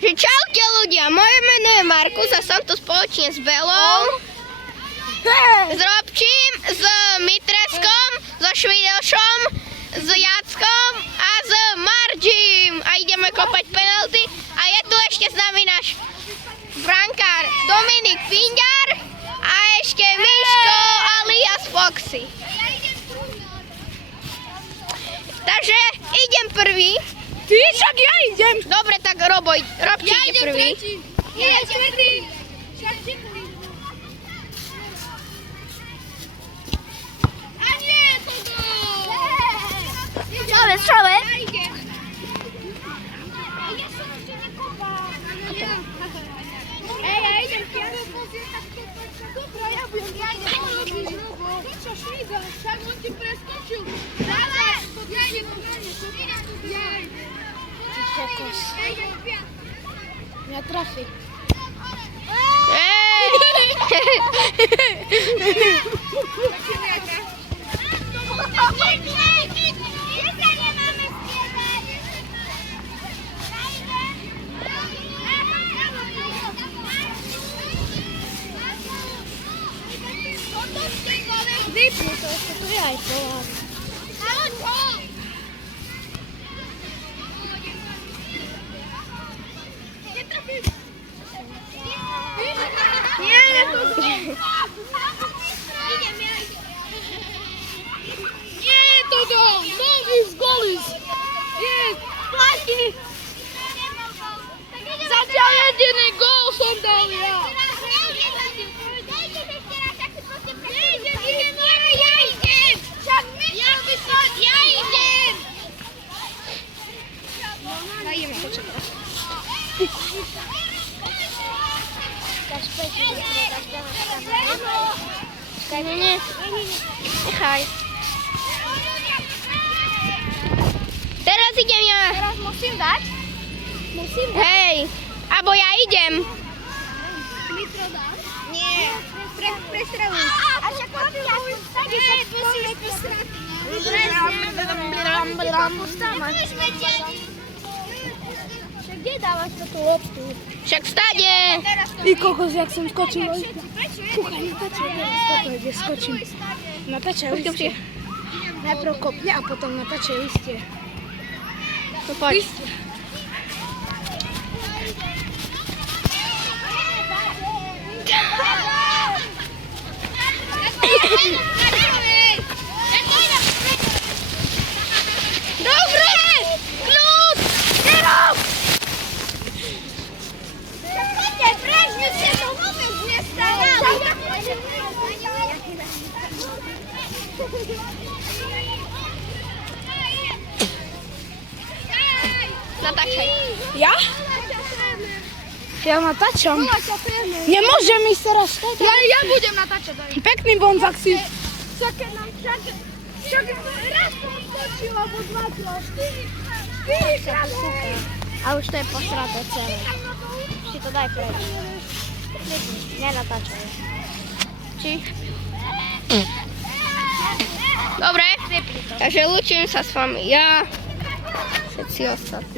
Čaute ľudia, moje meno je Markus a som tu spoločne s Belou, s Robčím, s Mitreskom, so Švidelšom, s Jackom a s Margim. A ideme kopať penalty. A je tu ešte s nami náš brankár Dominik Pinďar a ešte Miško alias Foxy. Takže idem prvý. Ty, však ja idem. Dobre, tak Robči ide prvý. Ja idem prvý. A nie, to gól. Čove. Ja idem. Ja som ešte nekopal. Ja idem. Dobra, ja budem. Čo, Švídel, však on ti preskočil. Dávaj. Ja idem. Kokos. Ja trafi. Vypni to, ešte tu je aj Polák. Nie, to gól! Novis, golis! Nie, platí! Zatiaľ jediný gól som dal ja! Ja idem! Ja idem! Dajeme počakať. Nie. Nechaj. Teraz idem ja. Teraz musím dať? Musím dať? Hej, abo ja idem. Nitro dám? Nie, prestravuj. A však musíš prestrať. Kde dávaš túto loptu? Však stade. Ty kokos, jak som skočil. Kúchaj, natáčaj, kde skočím. Natáčaj listie. Najprv kopne a potom natáčaj listie. To poď. Dobre! Kľud! Nerob! Preč, my ste to vôbec nestarali. Natáčaj. Ja? Ja natáčam. Nemôžem ísť teraz. Ja budem natáčať. Pekný bonzak si. Však raz som skočil, alebo dvakrát. 4 krát. A už to je posraté celé. Si to daj preč. Nenatáčaj. Či? Dobre, takže lúčim sa s vami ja. Všetci ostatní.